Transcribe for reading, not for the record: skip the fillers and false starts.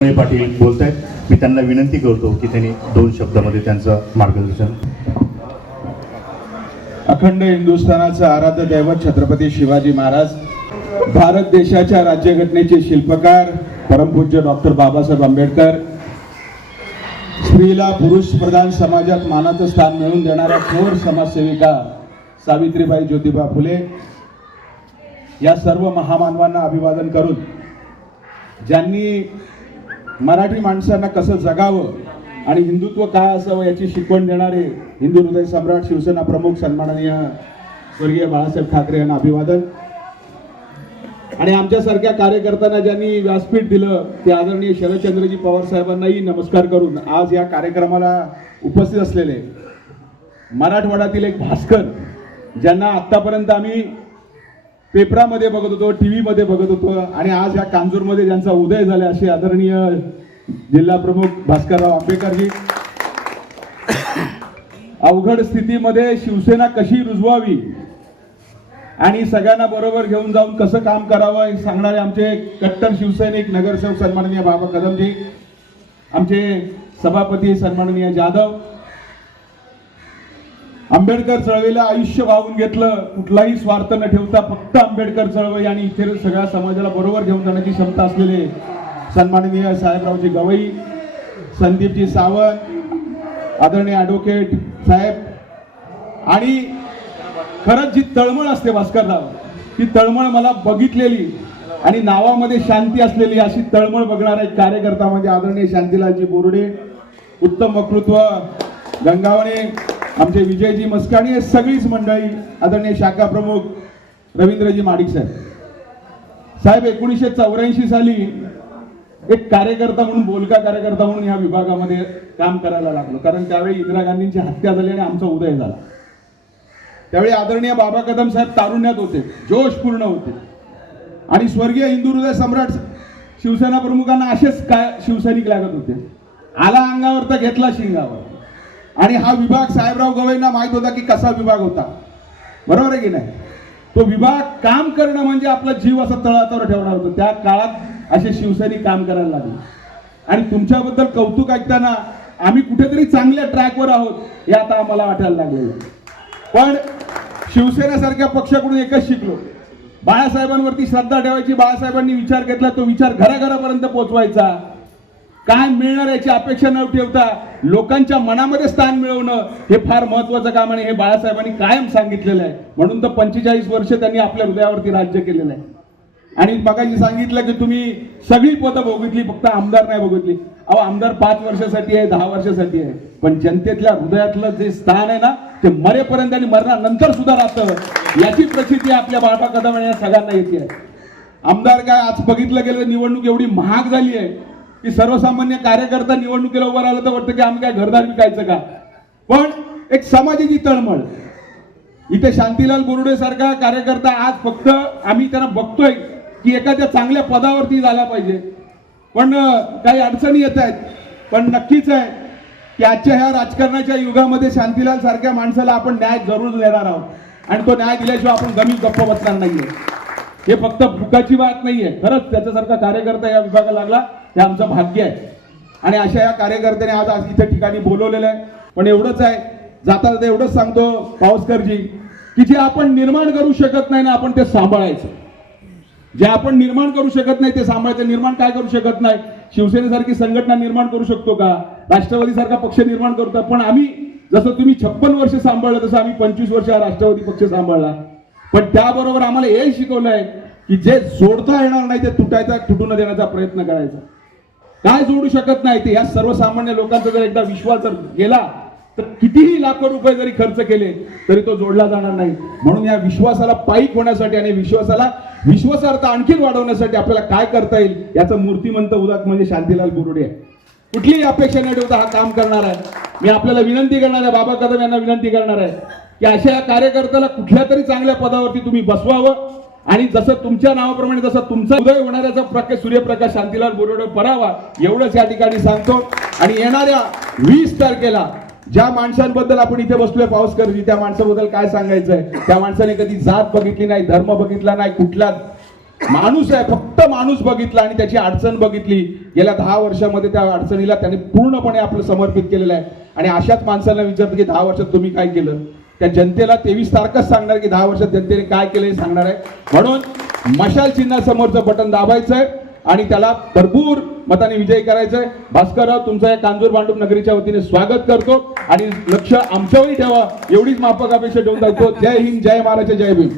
पाटील बोलत आहेत. मी त्यांना विनंती करतो की त्यांनी 2 शब्दामध्ये त्यांचं मार्गदर्शन. अखंड हिंदुस्थानाचं आराध्य दैवत छत्रपती शिवाजी महाराज, भारत देशाच्या राज्यघटनेचे शिल्पकार परमपूज्य डॉक्टर बाबासाहेब आंबेडकर, स्त्रीला पुरुष प्रधान समाजात मानाचं स्थान मिळवून देणाऱ्या थोर समाजसेविका सावित्रीबाई ज्योतिबा फुले या सर्व महामानवांना अभिवादन करून, ज्यांनी मराठी माणसांना कसं जगावं आणि हिंदुत्व काय असावं याची शिकवण देणारे हिंदू हृदय सम्राट शिवसेना प्रमुख सन्माननीय स्वर्गीय बाळासाहेब ठाकरे यांना अभिवादन. आणि आमच्यासारख्या कार्यकर्त्यांना ज्यांनी व्यासपीठ दिलं ते आदरणीय शरदचंद्रजी पवार साहेबांनाही नमस्कार करून आज या कार्यक्रमाला उपस्थित असलेले मराठवाड्यातील एक भास्कर, ज्यांना आतापर्यंत आम्ही पेपरामध्ये बघत होतो, टीव्ही मध्ये बघत होतो आणि आज या कांजूरमध्ये ज्यांचा उदय झाला असे आदरणीय जिल्हा प्रमुख भास्करराव आंबेकरजी. अवघड स्थितीमध्ये शिवसेना कशी रुजवावी आणि सगळ्यांना बरोबर घेऊन जाऊन कसं काम करावं हे सांगणारे आमचे कट्टर शिवसैनिक नगरसेवक सन्माननीय बाबा कदमजी, आमचे सभापती सन्माननीय जाधव. आंबेडकर चळवळीला आयुष्य वाहून घेतलं, कुठलाही स्वार्थ न ठेवता फक्त आंबेडकर चळवळी आणि इतर सगळ्या समाजाला बरोबर घेऊन जाण्याची क्षमता असलेले सन्माननीय साहेबरावजी गवई, संदीपजी सावंत, आदरणीय ॲडव्होकेट साहेब. आणि खरंच जी तळमळ असते भास्करराव, ती तळमळ मला बघितलेली आणि नावामध्ये शांती असलेली अशी तळमळ बघणारा एक कार्यकर्ता म्हणजे आदरणीय शांतीलालजी बोर्डे, उत्तम वक्तृत्व गंगावणे, आमचे विजयजी मस्काणी, हे सगळीच मंडळी, आदरणीय शाखा प्रमुख रवींद्रजी माडिक साहेब. साहेब 1984 साली एक कार्यकर्ता म्हणून, बोलका कार्यकर्ता म्हणून या विभागामध्ये काम करायला लागलो, कारण त्यावेळी इंदिरा गांधींची हत्या झाली आणि आमचा उदय झाला. त्यावेळी आदरणीय बाबा कदम साहेब तारुण्यात होते, जोशपूर्ण होते आणि स्वर्गीय हिंदू हृदय सम्राट शिवसेना प्रमुखांना असेच काय शिवसैनिक लागत होते. आला अंगावर तर घेतला शिंगावर. आणि हा विभाग साहेबराव गवईंना माहित होता की कसा विभाग होता, बरोबर आहे की नाही. तो विभाग काम करणं म्हणजे आपला जीव असा तळहातावर ठेवणार होता. त्या काळात असे शिवसैनिक काम करायला लागले आणि तुमच्याबद्दल कौतुक ऐकताना आम्ही कुठेतरी चांगल्या ट्रॅकवर आहोत हे आता आम्हाला वाटायला लागलेलं. पण शिवसेनेसारख्या पक्षाकडून एकच शिकलो, बाळासाहेबांवरती श्रद्धा ठेवायची. बाळासाहेबांनी विचार घेतला, तो विचार घराघरापर्यंत पोहोचवायचा. काय मिळणार याची अपेक्षा न ठेवता लोकांच्या मनामध्ये स्थान मिळवणं हे फार महत्वाचं काम आणि हे बाळासाहेबांनी कायम सांगितलेलं आहे. म्हणून तर 45 वर्ष त्यांनी आपल्या हृदयावरती राज्य केलेलं आहे. आणि मगाशी सांगितलं की तुम्ही सगळी पदं भोगितली, फक्त आमदार नाही भोगितली. अहो, आमदार 5 वर्षासाठी आहे, 10 वर्षासाठी आहे, पण जनतेतल्या हृदयातलं जे स्थान आहे ना ते मरेपर्यंत आणि मरणानंतर सुद्धा राहतं. याची प्रचिती आपल्या बाबा कदम आणि या सगळ्यांना येते आहे. आमदार काय, आज बघितलं गेलं निवडणूक एवढी महाग झाली आहे की सर्वसामान्य कार्यकर्ता निवडणुकीला उभं राहिलं तर वाटतं की आम्ही काय घरदार विकायचं का. पण एक समाजाची तळमळ, इथे शांतीलाल बोरुडे सारखा कार्यकर्ता आज फक्त आम्ही त्यांना बघतोय की एखाद्या चांगल्या पदावरती झाला पाहिजे, पण काही अडचणी येत आहेत. पण नक्कीच आहे की आजच्या ह्या राजकारणाच्या युगामध्ये शांतीलाल सारख्या माणसाला आपण न्याय जरूर देणार आहोत आणि तो न्याय दिल्याशिवाय आपण गमी गप्प बसणार नाहीये. हे फक्त भुकाची बात नाहीये, खरंच त्याच्यासारखा कार्यकर्ता या विभागाला लागला हे आमचं भाग्य आहे. आणि अशा या कार्यकर्त्याने आज इथे ठिकाणी बोलवलेलं आहे. पण एवढंच आहे, जाता जाता एवढंच सांगतो पावसकरजी, की जे आपण निर्माण करू शकत नाही ना आपण ते सांभाळायचं. जे आपण निर्माण करू शकत नाही ते सांभाळायचं. निर्माण काय करू शकत नाही, शिवसेनेसारखी संघटना निर्माण करू शकतो का, राष्ट्रवादी सारखा पक्ष निर्माण करतो. पण आम्ही जसं तुम्ही 56 वर्ष सांभाळलं तसं आम्ही 25 वर्ष हा राष्ट्रवादी पक्ष सांभाळला. पण त्याबरोबर आम्हाला हे शिकवलंय की जे जोडता येणार नाही ते तुटून देण्याचा प्रयत्न करायचा. काय जोडू शकत नाही ते, या सर्वसामान्य लोकांचा जर एकदा विश्वास जर गेला तर कितीही लाखो रुपये जरी खर्च केले तरी तो जोडला जाणार नाही. म्हणून या विश्वासाला पाईक होण्यासाठी आणि विश्वासार्हता आणखीन वाढवण्यासाठी आपल्याला काय करता येईल याचं मूर्तिमंत उदाहरण म्हणजे शांतीलाल बोरुडे आहे. कुठलीही अपेक्षा न ठेवता हा काम करणार आहे. मी आपल्याला विनंती करणार आहे, बाबा कदम यांना विनंती करणार आहे की अशा या कार्यकर्त्याला कुठल्या तरी चांगल्या पदावरती तुम्ही बसवावं आणि जसं तुमच्या नावाप्रमाणे जसं तुमचा उदय होणाऱ्याचा सूर्यप्रकाश शांतीलाल बोरुडे परावा एवढंच या ठिकाणी सांगतो. आणि येणाऱ्या 20 तारखेला ज्या माणसांबद्दल आपण इथे बसलोय पावसकरजी, त्या माणसाबद्दल काय सांगायचंय. त्या माणसाने कधी जात बघितली नाही, धर्म बघितला नाही, कुठला माणूस आहे, फक्त माणूस बघितला आणि त्याची अडचण बघितली. गेल्या 10 वर्षामध्ये त्या अडचणीला त्याने पूर्णपणे आपलं समर्पित केलेलं आहे. आणि अशाच माणसांना विचारतं की 10 वर्षात तुम्ही काय केलं, त्या जनतेला 23 तारखाच सांगणार की 10 वर्षात जनतेने काय केलं हे सांगणार आहे. म्हणून मशाल चिन्हासमोरचं बटन दाबायचंय आणि त्याला भरपूर मताने विजयी करायचंय. भास्करराव, तुमचं या कांजूर भांडूप नगरीच्या वतीने स्वागत करतो आणि लक्ष आमच्यावरही ठेवा एवढीच माफक अपेक्षा ठेवून जातो. जय हिंद, जय महाराष्ट्र, जय भीम.